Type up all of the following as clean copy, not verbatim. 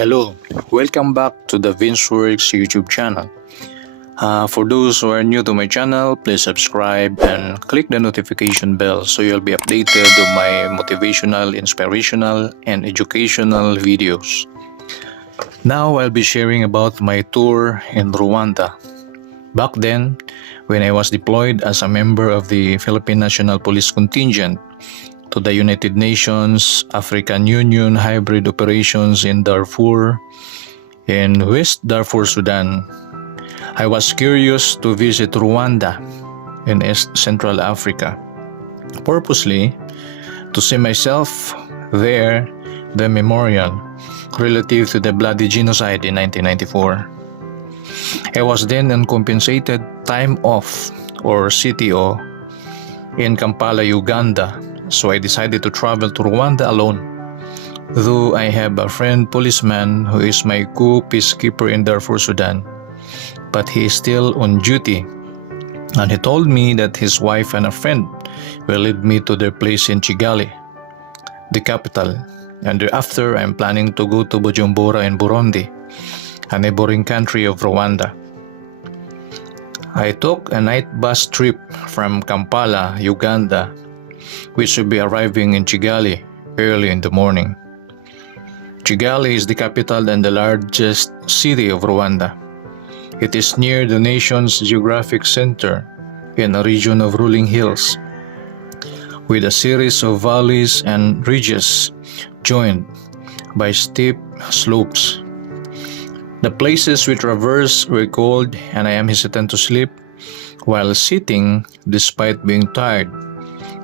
Hello, welcome back to the VinceWorks YouTube channel. For those who are new to my channel, please subscribe and click the notification bell so you'll be updated on my motivational, inspirational, and educational videos. Now I'll be sharing about my tour in Rwanda. Back then, when I was deployed as a member of the Philippine National Police Contingent to the United Nations African Union hybrid operations in Darfur, in West Darfur, Sudan, I was curious to visit Rwanda in East Central Africa, purposely to see myself there, the memorial relative to the bloody genocide in 1994. I was then on compensated time off, or CTO, in Kampala, Uganda, so I decided to travel to Rwanda alone. Though I have a friend policeman who is my co-peacekeeper in Darfur, Sudan, but he is still on duty, and he told me that his wife and a friend will lead me to their place in Kigali, the capital, and thereafter I am planning to go to Bujumbura in Burundi, a neighboring country of Rwanda. I took a night bus trip from Kampala, Uganda, which will be arriving in Kigali early in the morning. Kigali is the capital and the largest city of Rwanda. It is near the nation's geographic center in a region of rolling hills, with a series of valleys and ridges joined by steep slopes. The places we traversed were cold, and I am hesitant to sleep while sitting despite being tired,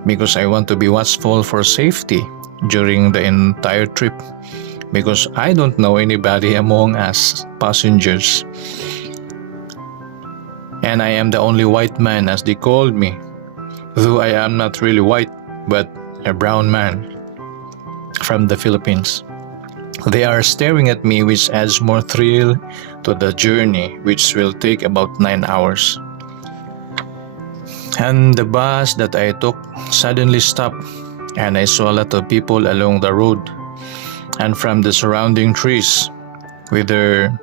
because I want to be watchful for safety during the entire trip, because I don't know anybody among us passengers. And I am the only white man, as they called me, though I am not really white, but a brown man from the Philippines. They are staring at me, which adds more thrill to the journey, which will take about 9 hours. And the bus that I took suddenly stopped, and I saw a lot of people along the road and from the surrounding trees with their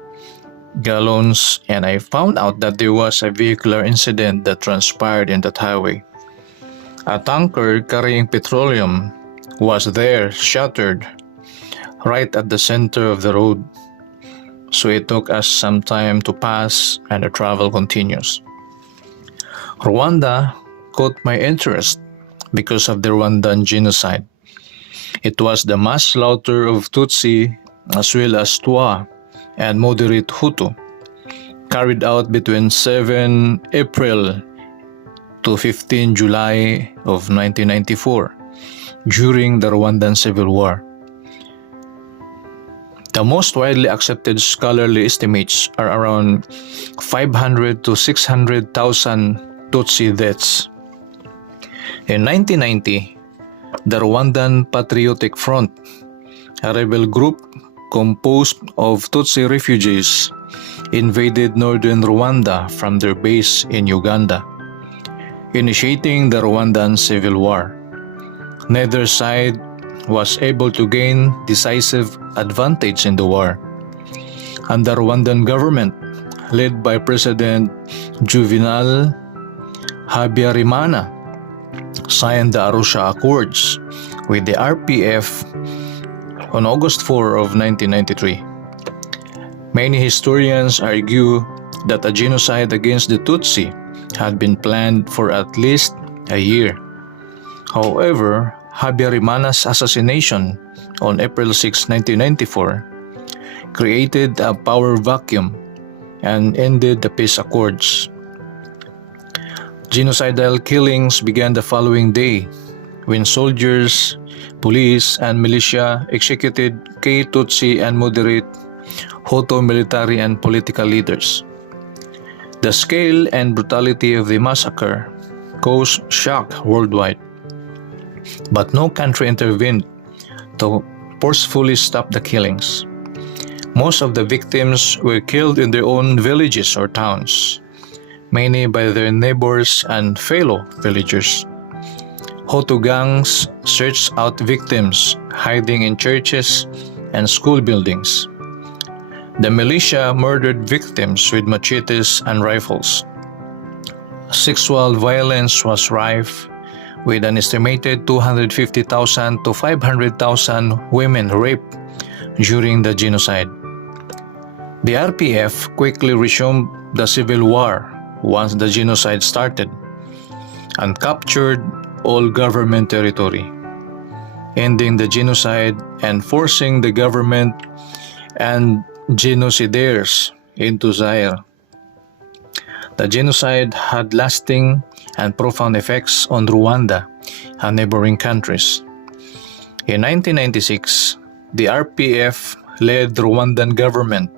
gallons, and I found out that there was a vehicular incident that transpired in that highway. A tanker carrying petroleum was there, shattered right at the center of the road. So it took us some time to pass, and the travel continues. Rwanda caught my interest because of the Rwandan genocide. It was the mass slaughter of Tutsi as well as Twa and moderate Hutu, carried out between 7 April to 15 July of 1994 during the Rwandan Civil War. The most widely accepted scholarly estimates are around 500 to 600,000 Tutsi deaths. In 1990, the Rwandan Patriotic Front, a rebel group composed of Tutsi refugees, invaded northern Rwanda from their base in Uganda, initiating the Rwandan Civil War. Neither side was able to gain decisive advantage in the war, and the Rwandan government, led by President Juvenal Habyarimana, signed the Arusha Accords with the RPF on August 4 of 1993. Many historians argue that a genocide against the Tutsi had been planned for at least a year. However, Habyarimana's assassination on April 6, 1994 created a power vacuum and ended the peace accords. Genocidal killings began the following day when soldiers, police, and militia executed key Tutsi and moderate Hutu military and political leaders. The scale and brutality of the massacre caused shock worldwide, but no country intervened to forcefully stop the killings. Most of the victims were killed in their own villages or towns, many by their neighbors and fellow villagers. Hutu gangs searched out victims hiding in churches and school buildings, The militia murdered victims with machetes and rifles. Sexual violence was rife, with an estimated 250,000 to 500,000 women raped during the genocide. The RPF quickly resumed the civil war once the genocide started and captured all government territory, ending the genocide and forcing the government and genocidaires into Zaire. The genocide had lasting and profound effects on Rwanda and neighboring countries. In 1996, the RPF-led Rwandan government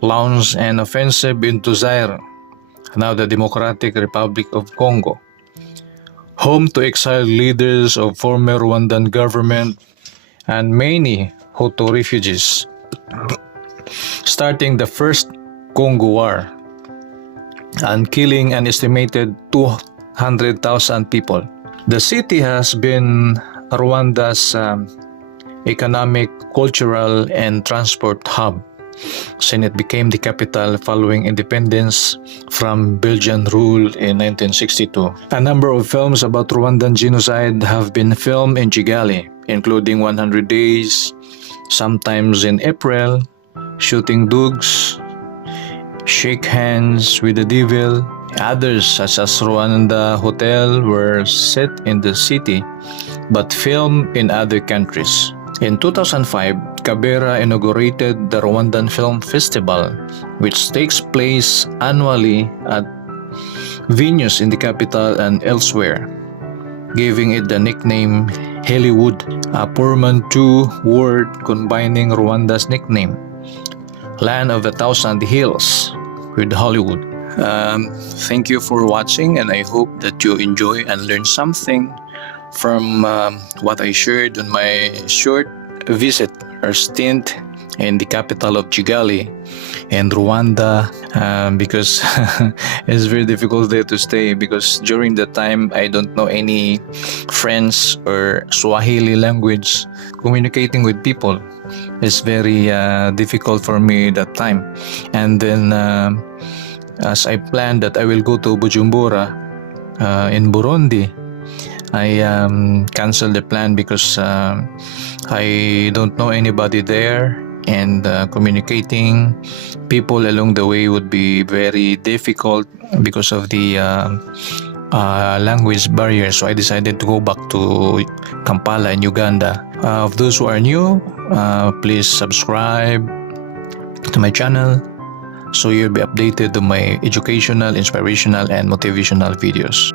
launched an offensive into Zaire, now the Democratic Republic of Congo, home to exiled leaders of former Rwandan government and many Hutu refugees, starting the First Congo War and killing an estimated 200,000 people. The city has been Rwanda's economic, cultural, and transport hub since it became the capital following independence from Belgian rule in 1962. A number of films about Rwandan genocide have been filmed in Kigali, including 100 Days, Sometimes in April, Shooting Dogs, Shake Hands with the Devil. Others, such as Rwanda Hotel, were set in the city but filmed in other countries. In 2005, Kabera inaugurated the Rwandan Film Festival, which takes place annually at venues in the capital and elsewhere, giving it the nickname Hollywood, a portmanteau word combining Rwanda's nickname, Land of a Thousand Hills, with Hollywood. Thank you for watching, and I hope that you enjoy and learn something from what I shared on my short visit or stint in the capital of Kigali in Rwanda, because it's very difficult there to stay, because during the time I don't know any French or Swahili language. Communicating with people is very difficult for me that time. And then as I planned that I will go to Bujumbura in Burundi, I canceled the plan because I don't know anybody there, and communicating people along the way would be very difficult because of the language barrier. So I decided to go back to Kampala in Uganda. Of those who are new, please subscribe to my channel so you'll be updated to my educational, inspirational, and motivational videos.